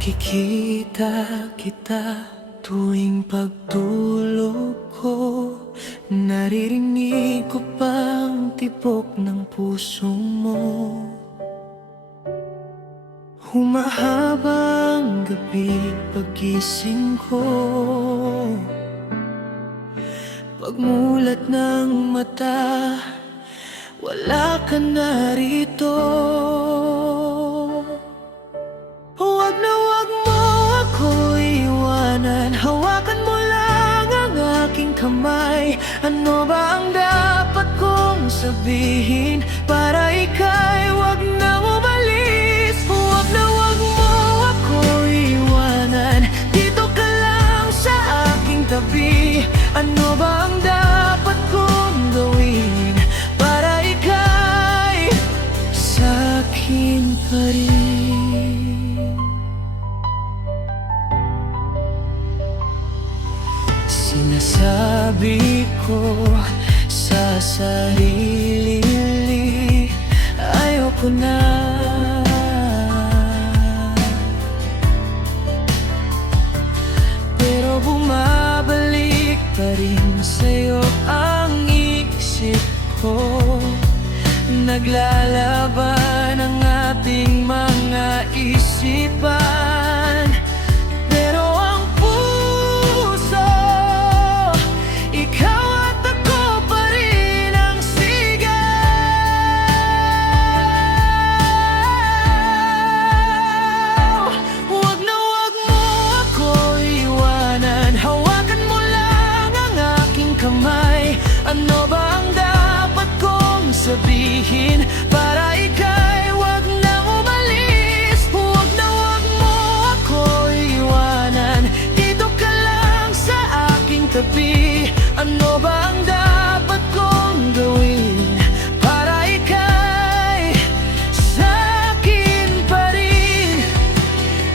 Nakikita kita tuwing pagtulog ko. Naririnig ko pang tibok ng puso mo. Humahabang gabi pagising ko, pagmulat ng mata, wala ka na rito. Huwag na huwag mo ako iwanan, hawakan mo lang ang aking kamay. Ano ba ang dapat kong sabihin para ika'y huwag na umalis? Huwag na huwag mo ako iwanan, dito ka lang sa aking tabi. Ano ba ang dapat kong gawin para ika'y sa'kin pa rin? Sinasabi ko sa sarili, ayoko na. Pero bumabalik pa rin sa'yo ang isip ko. Naglalaban ang ating mga isipan, pero ang puso, ikaw at ako pa rin ang sigaw. Huwag na huwag mo ako iwanan, hawakan mo lang ang aking kamay. Ano ba ang dapat kong sabihin para ika'y huwag na umalis? Huwag na huwag mo ako iwanan, dito ka lang sa aking tabi. Ano ba ang dapat kong gawin para ika'y sa'kin pa rin?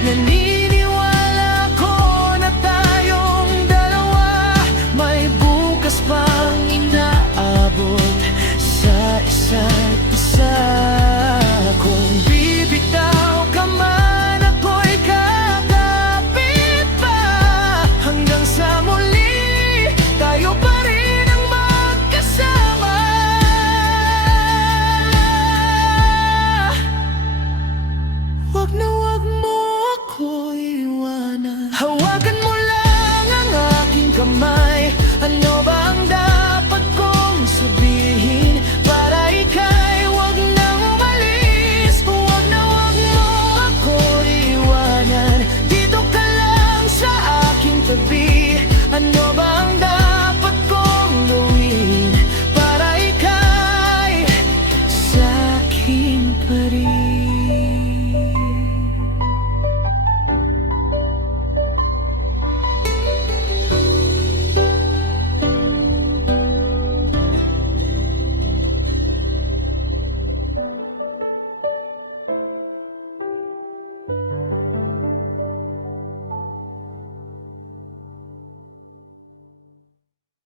Naniniwala ko na tayong dalawa may bukas pang inaabot sa isa't isa. Kung bibitaw ka man, ako'y kakapit pa. Hanggang sa muli, tayo pa rin ang magkasama. Huwag na huwag mo ako iwanan, hawakan mo lang ang aking kamay. Ano ba ang dapat kong sabihin para ika'y huwag na umalis? Huwag na huwag mo ako iwanan, dito ka lang sa aking tabi. Ano ba ang dapat kong gawin para ika'y sa'kin pa rin?